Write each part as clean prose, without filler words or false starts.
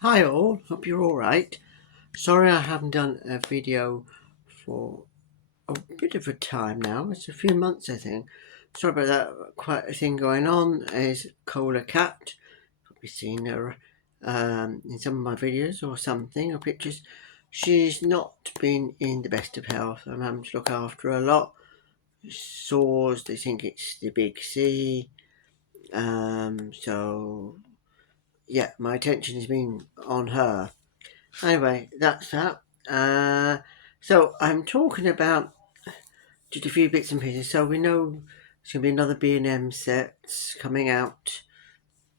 Hi all, hope you're alright. Sorry I haven't done a video for a bit of a time now. It's a few months I think. Sorry about that. Quite a thing going on. Is Cola Cat. Probably seen her in some of my videos or something or pictures. She's not been in the best of health. I'm having to look after her a lot. Sores, they think it's the big C. So yeah, my attention has been on her. Anyway, that's that. So I'm talking about just a few bits and pieces. So we know there's going to be another B&M set coming out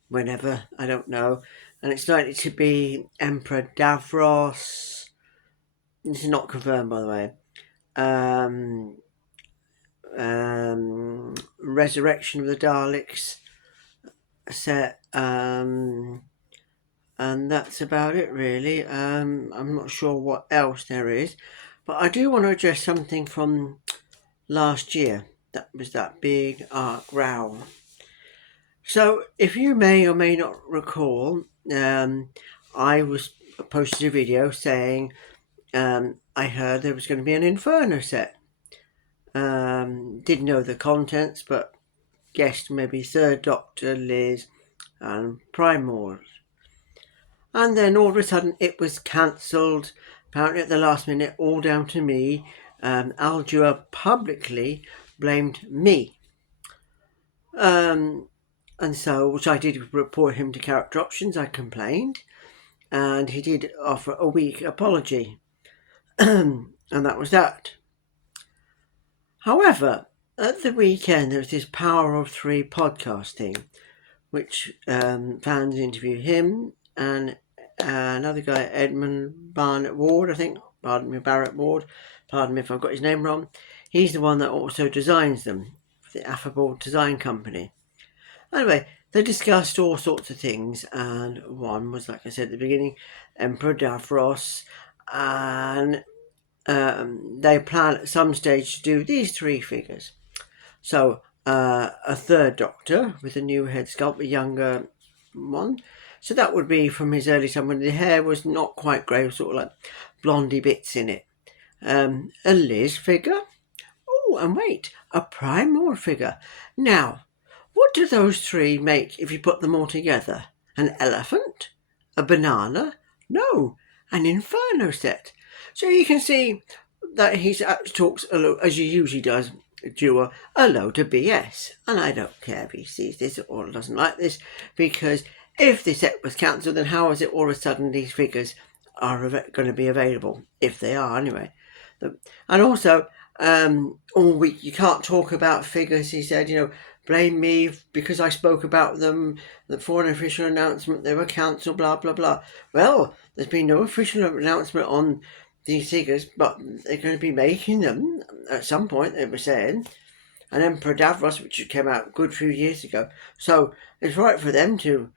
whenever, I don't know. And it's likely to be Emperor Davos. This is not confirmed, by the way. Um, Resurrection of the Daleks set. And that's about it, really. I'm not sure what else there is. But I do want to address something from last year. That was that big arc row. So, if you may or may not recall, I was posted a video saying I heard there was going to be an Inferno set. Didn't know the contents, but guessed maybe Third Doctor, Liz, and Primors. And then all of a sudden it was cancelled, apparently at the last minute, all down to me. Aldua publicly blamed me. And so, which I did report him to character options, I complained, and he did offer a weak apology. And that was that. However, at the weekend there was this Power of Three podcast thing, which fans interviewed him and another guy, Edmund Barnett Ward, I think. Pardon me, Barrett Ward. Pardon me if I've got his name wrong. He's the one that also designs them for the Affable Design Company. Anyway, they discussed all sorts of things, and one was, like I said at the beginning, Emperor Davros, and they plan at some stage to do these three figures. So, a third Doctor with a new head sculpt, a younger one. So that would be from his early time when the hair was not quite grey, sort of like blondie bits in it. A Liz figure. Oh, and wait, a Primor figure. Now, what do those three make if you put them all together? An elephant? A banana? No, an Inferno set. So you can see that he talks, as he usually does, Dewar, a load of BS. And I don't care if he sees this or doesn't like this, because if this set was cancelled, then how is it all of a sudden these figures are going to be available? If they are, anyway. And also, all week you can't talk about figures, he said, blame me because I spoke about them, for an official announcement they were cancelled, blah, blah, blah. Well, there's been no official announcement on these figures, but they're going to be making them at some point, they were saying. And Emperor Davos, which came out a good few years ago. So it's right for them to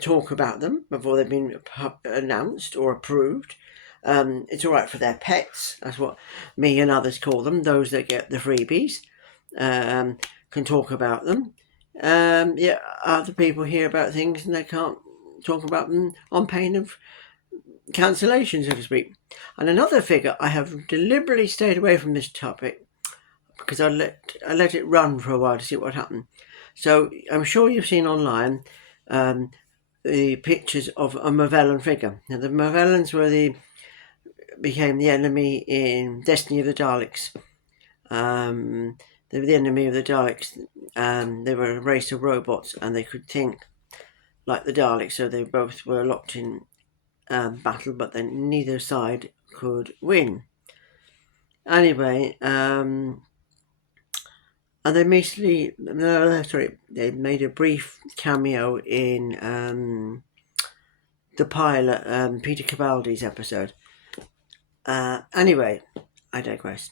talk about them before they've been announced or approved. It's all right for their pets. That's what me and others call them. Those that get the freebies can talk about them. Other people hear about things and they can't talk about them on pain of cancellation, so to speak. And another figure, I have deliberately stayed away from this topic because I let it run for a while to see what happened. So I'm sure you've seen online the pictures of a Mellan figure. Now the Mellans became the enemy in Destiny of the Daleks. They were the enemy of the Daleks. They were a race of robots and they could think like the Daleks, so they both were locked in battle, but then neither side could win. Anyway, and they they made a brief cameo in the pilot, Peter Capaldi's episode. Anyway, I digress.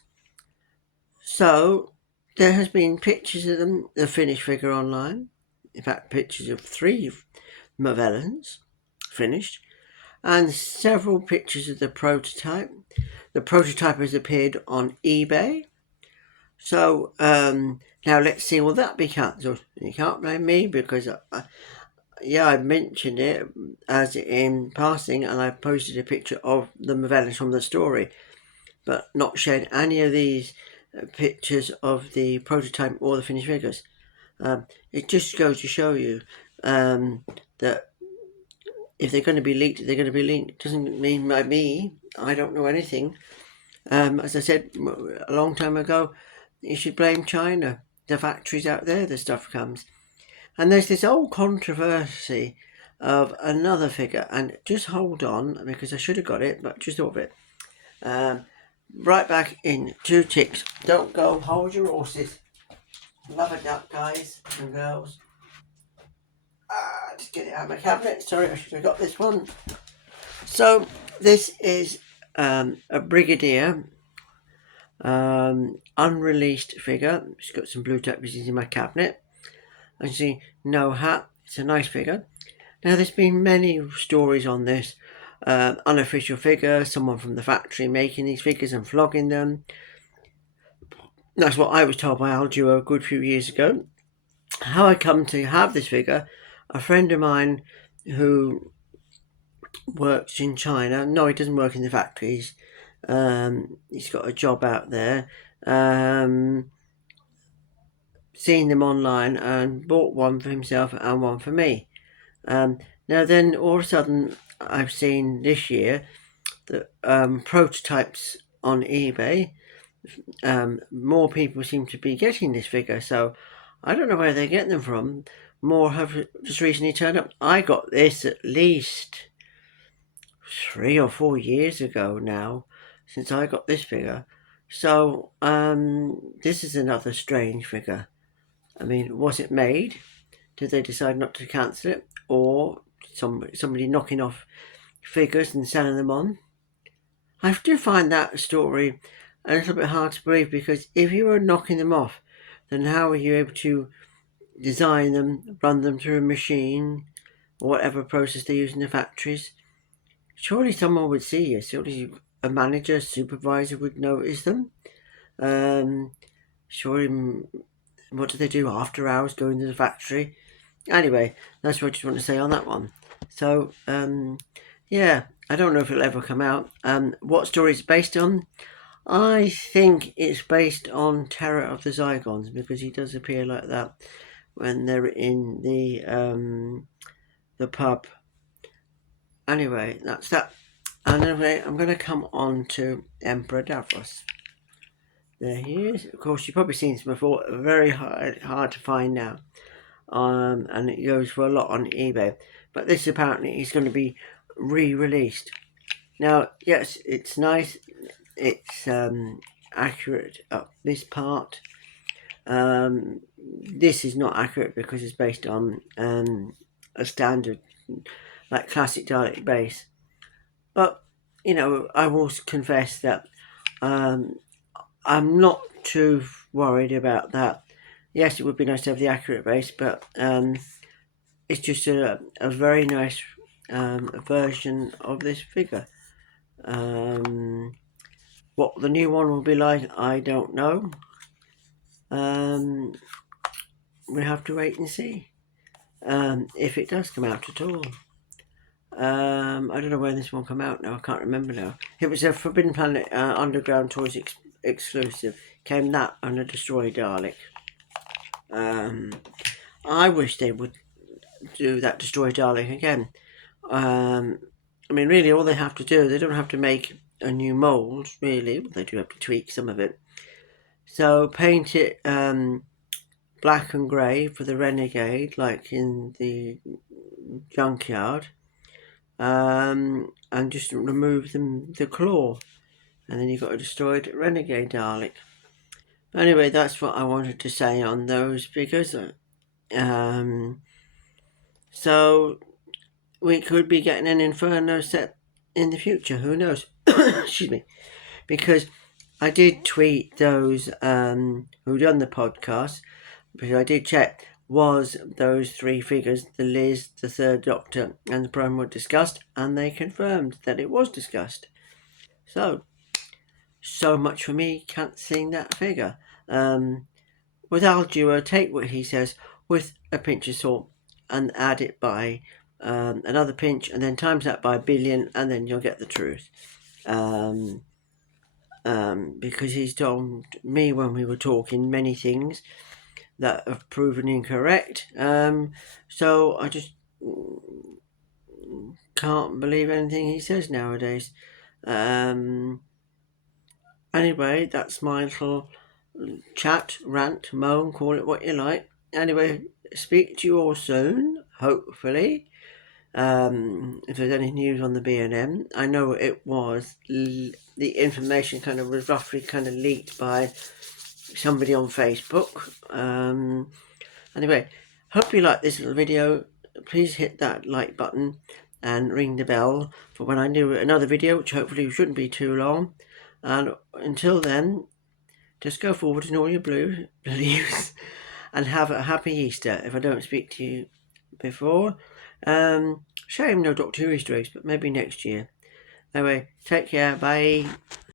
So, there has been pictures of them, the finished figure online. In fact, pictures of 3 Mellans finished, and several pictures of the prototype. The prototype has appeared on eBay. So, now let's see, will that be cancelled? You can't blame me because yeah, I mentioned it as in passing, and I posted a picture of the Mellan from the story, but not shared any of these pictures of the prototype or the finished figures. It just goes to show you that if they're going to be leaked, they're going to be leaked. It doesn't mean by me. I don't know anything. As I said a long time ago, you should blame China. The factories out there, the stuff comes. And there's this old controversy of another figure. And just hold on, because I should have got it, but just thought of it. Right back in 2 ticks. Don't go, hold your horses. Love a duck, guys and girls. Just get it out of my cabinet. Sorry, I should have got this one. So, this is a Brigadier unreleased figure. It's got some blue tape pieces in my cabinet. As you see, no hat. It's a nice figure. Now, there's been many stories on this. Unofficial figure, someone from the factory making these figures and flogging them. That's what I was told by Al Duo a good few years ago. How I come to have this figure, a friend of mine who works in China, no, he doesn't work in the factories, he's got a job out there, seen them online and bought one for himself and one for me. Now then, all of a sudden, I've seen this year that prototypes on eBay, more people seem to be getting this figure, so I don't know where they're getting them from. More have just recently turned up. I got this at least 3 or 4 years ago now, since I got this figure. So, this is another strange figure. I mean, was it made? Did they decide not to cancel it? Or somebody knocking off figures and selling them on? I do find that story a little bit hard to believe, because if you were knocking them off, then how are you able to design them, run them through a machine, or whatever process they use in the factories? Surely someone would see you. Surely a manager, supervisor would notice them. Surely, what do they do after hours, go into the factory? Anyway, that's what I just want to say on that one. So, yeah, I don't know if it'll ever come out. What story it's based on? I think it's based on Terror of the Zygons, because he does appear like that when they're in the pub. Anyway, that's that. And anyway, I'm going to come on to Emperor Davos. There he is. Of course, you've probably seen him before. Very hard to find now. And it goes for a lot on eBay. But this apparently is going to be re-released. Now, yes, it's nice. It's accurate up this part. This is not accurate because it's based on a standard, like classic Dalek base. But, you know, I will confess that I'm not too worried about that. Yes, it would be nice to have the accurate base, but it's just a very nice version of this figure. What the new one will be like, I don't know. We have to wait and see if it does come out at all. I don't know when this one come out now. I can't remember now. It was a Forbidden Planet Underground Toys exclusive. Came that and a Destroy Dalek. I wish they would do that Destroy Dalek again. I mean, really, all they have to do, they don't have to make a new mould, really. They do have to tweak some of it. So paint it black and grey for the Renegade, like in the junkyard, and just remove the claw, and then you've got a destroyed Renegade Dalek. Anyway, that's what I wanted to say on those figures. So we could be getting an Inferno set in the future. Who knows? Excuse me. Because I did tweet those who done the podcast, because I did check, was those 3 figures, the Liz, the Third Doctor and the Prime, were discussed, and they confirmed that it was discussed. So much for me cancelling that figure. With Al Duo, take what he says with a pinch of salt. and add it by another pinch, and then times that by a billion, and then you'll get the truth. Because he's told me when we were talking many things that have proven incorrect. So I just can't believe anything he says nowadays. Anyway, that's my little chat, rant, moan, call it what you like. Anyway, speak to you all soon, hopefully. If there's any news on the B&M, I know it was the information kind of was roughly kind of leaked by somebody on Facebook. Anyway, hope you like this little video. Please hit that like button and ring the bell for when I do another video, which hopefully shouldn't be too long. And until then, just go forward in all your beliefs and have a happy Easter if I don't speak to you before. Shame no Doctor Who Easter eggs, but maybe next year. Anyway, take care, bye.